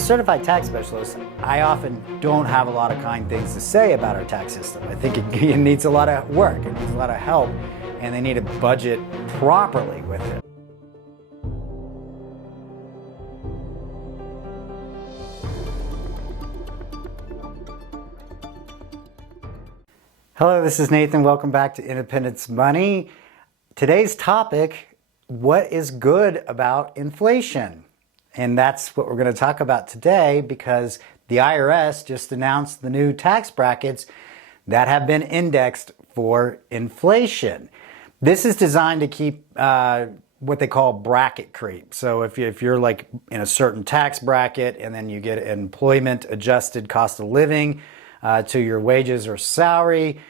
a certified tax specialist, I often don't have a lot of kind things to say about our tax system. I think it needs a lot of work, it needs a lot of help, and they need to budget properly with it. Hello, this is Nathan. Welcome back to Independence Money. Today's topic, what is good about inflation? And that's what we're going to talk about today because the IRS just announced the new tax brackets that have been indexed for inflation. This is designed to keep what they call bracket creep. So if you're like in a certain tax bracket and then you get employment adjusted cost of living to your wages or salary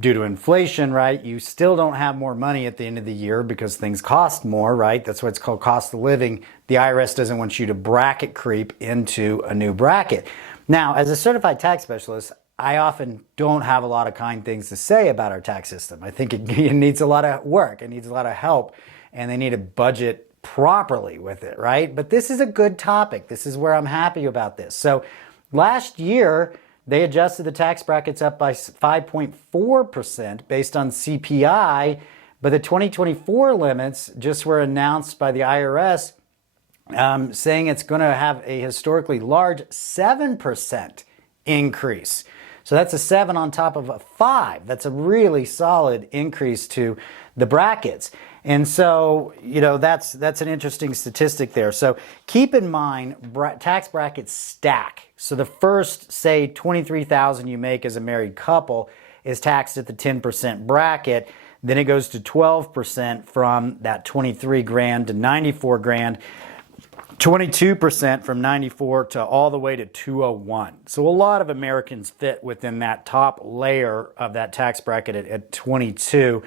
due to inflation, right? You still don't have more money at the end of the year because things cost more, right? That's why it's called cost of living. The IRS doesn't want you to bracket creep into a new bracket. Now, as a certified tax specialist, I often don't have a lot of kind things to say about our tax system. I think it needs a lot of work, it needs a lot of help, and they need to budget properly with it, right? But this is a good topic. This is where I'm happy about this. So last year, they adjusted the tax brackets up by 5.4% based on CPI, but the 2024 limits just were announced by the IRS saying it's going to have a historically large 7% increase. So that's a 7 on top of a 5. That's a really solid increase to the brackets. And so, you know, that's an interesting statistic there. So keep in mind, tax brackets stack. So the first, say, $23,000 you make as a married couple is taxed at the 10% bracket. Then it goes to 12% from that 23 grand to 94 grand. 22% from 94 to all the way to 201. So a lot of Americans fit within that top layer of that tax bracket at 22.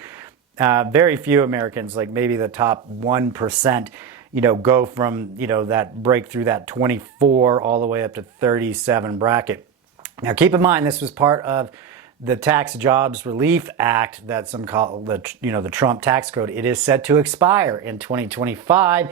Very few Americans, like maybe the top 1%, go from, that break through that 24 all the way up to 37 bracket. Now, keep in mind, this was part of the Tax Jobs Relief Act that some call the Trump tax code. It is set to expire in 2025.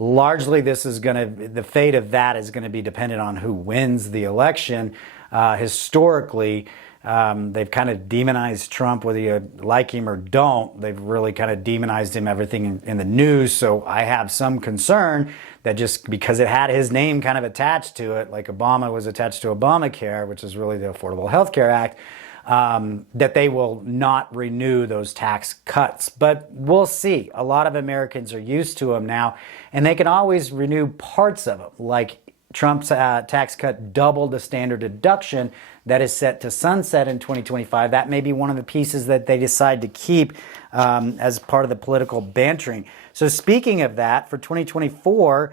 Largely, the fate of that is going to be dependent on who wins the election. Historically, they've kind of demonized Trump, whether you like him or don't. They've really kind of demonized him, everything in the news. So I have some concern that just because it had his name kind of attached to it, like Obama was attached to Obamacare, which is really the Affordable Health Care Act, that they will not renew those tax cuts. But we'll see. A lot of Americans are used to them now, and they can always renew parts of them, like Trump's tax cut doubled the standard deduction that is set to sunset in 2025. That may be one of the pieces that they decide to keep as part of the political bantering. So speaking of that, for 2024,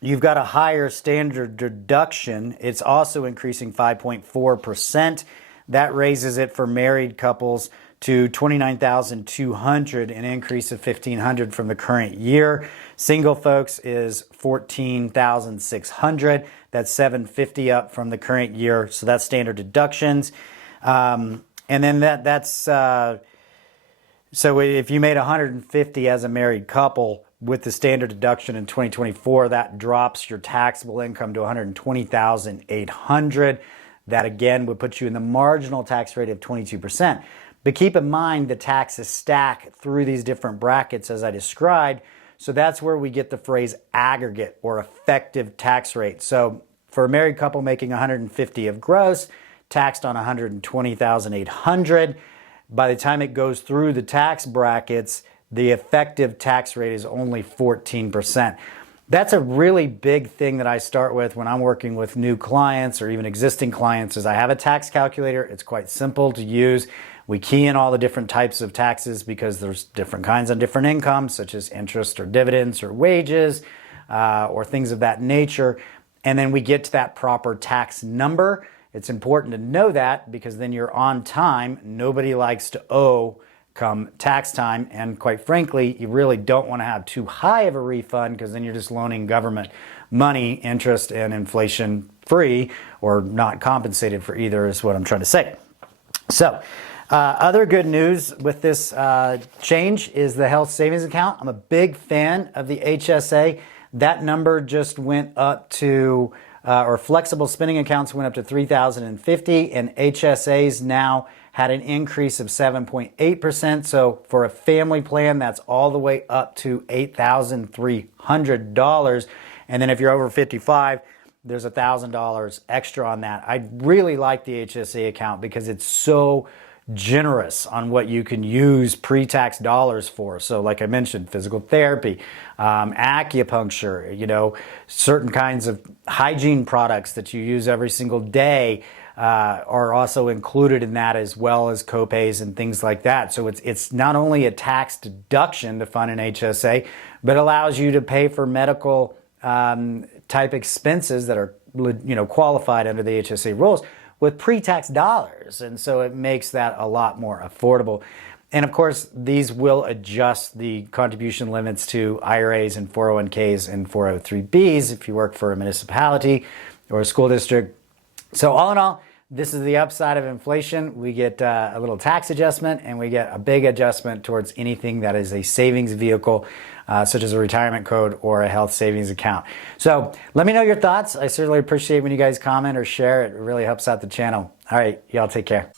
you've got a higher standard deduction. It's also increasing 5.4%. That raises it for married couples to $29,200, an increase of $1,500 from the current year. Single folks is $14,600. That's $750 up from the current year. So that's standard deductions. And then that's so if you made $150 as a married couple with the standard deduction in 2024, that drops your taxable income to $120,800. That again would put you in the marginal tax rate of 22%. But keep in mind the taxes stack through these different brackets as I described. So that's where we get the phrase aggregate or effective tax rate. So for a married couple making $150 of gross, taxed on $120,800, by the time it goes through the tax brackets, the effective tax rate is only 14%. That's a really big thing that I start with when I'm working with new clients or even existing clients is I have a tax calculator. It's quite simple to use. We key in all the different types of taxes because there's different kinds on different incomes, such as interest or dividends or wages or things of that nature. And then we get to that proper tax number. It's important to know that because then you're on time. Nobody likes to owe come tax time. And quite frankly, you really don't want to have too high of a refund because then you're just loaning government money, interest, and inflation free or not compensated for either is what I'm trying to say. So other good news with this change is the health savings account. I'm a big fan of the HSA. that number just went up to, or flexible spending accounts went up to $3,050, and HSAs now had an increase of 7.8%. So for a family plan, that's all the way up to $8,300. And then if you're over 55, there's $1,000 extra on that. I really like the HSA account because it's so generous on what you can use pre-tax dollars for. So like I mentioned, physical therapy, acupuncture, certain kinds of hygiene products that you use every single day are also included in that, as well as copays and things like that. So it's not only a tax deduction to fund an HSA, but allows you to pay for medical type expenses that are qualified under the HSA rules with pre-tax dollars. And so it makes that a lot more affordable. And of course, these will adjust the contribution limits to IRAs and 401ks and 403bs if you work for a municipality or a school district. So all in all, this is the upside of inflation. We get a little tax adjustment, and we get a big adjustment towards anything that is a savings vehicle, such as a retirement code or a health savings account. So let me know your thoughts. I certainly appreciate when you guys comment or share. It really helps out the channel. All right, y'all take care.